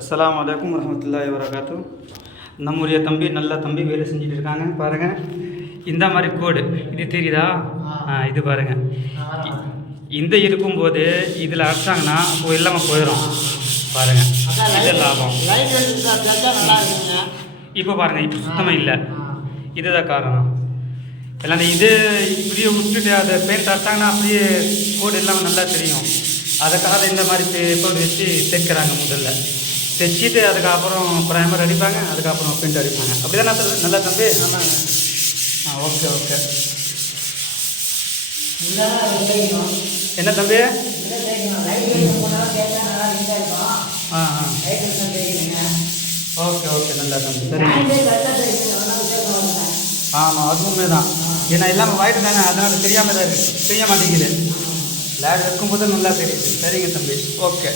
அஸ்ஸலாமு அலைக்கும் வரஹ்மத்துல்லாஹி வபரகாத்து. நம்முடைய தம்பி நல்ல தம்பி வேலை செஞ்சுட்டு இருக்காங்க பாருங்கள். இந்த மாதிரி கோடு இது தெரியுதா? இது பாருங்கள். இந்த இருக்கும்போது இதில் அடிச்சாங்கன்னா இப்போ இல்லாமல் போயிடும் பாருங்கள். இது லாபம். இப்போ பாருங்கள், இப்போ சுத்தமாக இல்லை. இதுதான் காரணம். இல்லைன்னா இது இப்படியே விட்டுட்டு அதை பெயிண்ட் அடிச்சாங்கன்னா அப்படியே கோடு இல்லாமல் நல்லா தெரியும். அதுக்காக இந்த மாதிரி பேப்பர் வச்சு தைக்கிறாங்க. முதல்ல தைச்சிட்டு அதுக்கப்புறம் ப்ரைமர் அடிப்பாங்க, அதுக்கப்புறம் பெயிண்ட் அடிப்பாங்க. அப்படி தானே நல்லா தம்பி? Okay okay. என்ன தம்பி? ஓகே ஓகே, நல்லா தம்பி. சரி, ஆமாம், அது உண்மை தான். ஏன்னா இல்லாமல் வாய்ட்டு தானே, அதனால் தெரியாமல் தான் இருக்குது, தெரிய மாட்டேங்குது. லேட் இருக்கும்போது நல்லா தெரியுது. சரிங்க தம்பி, ஓகே.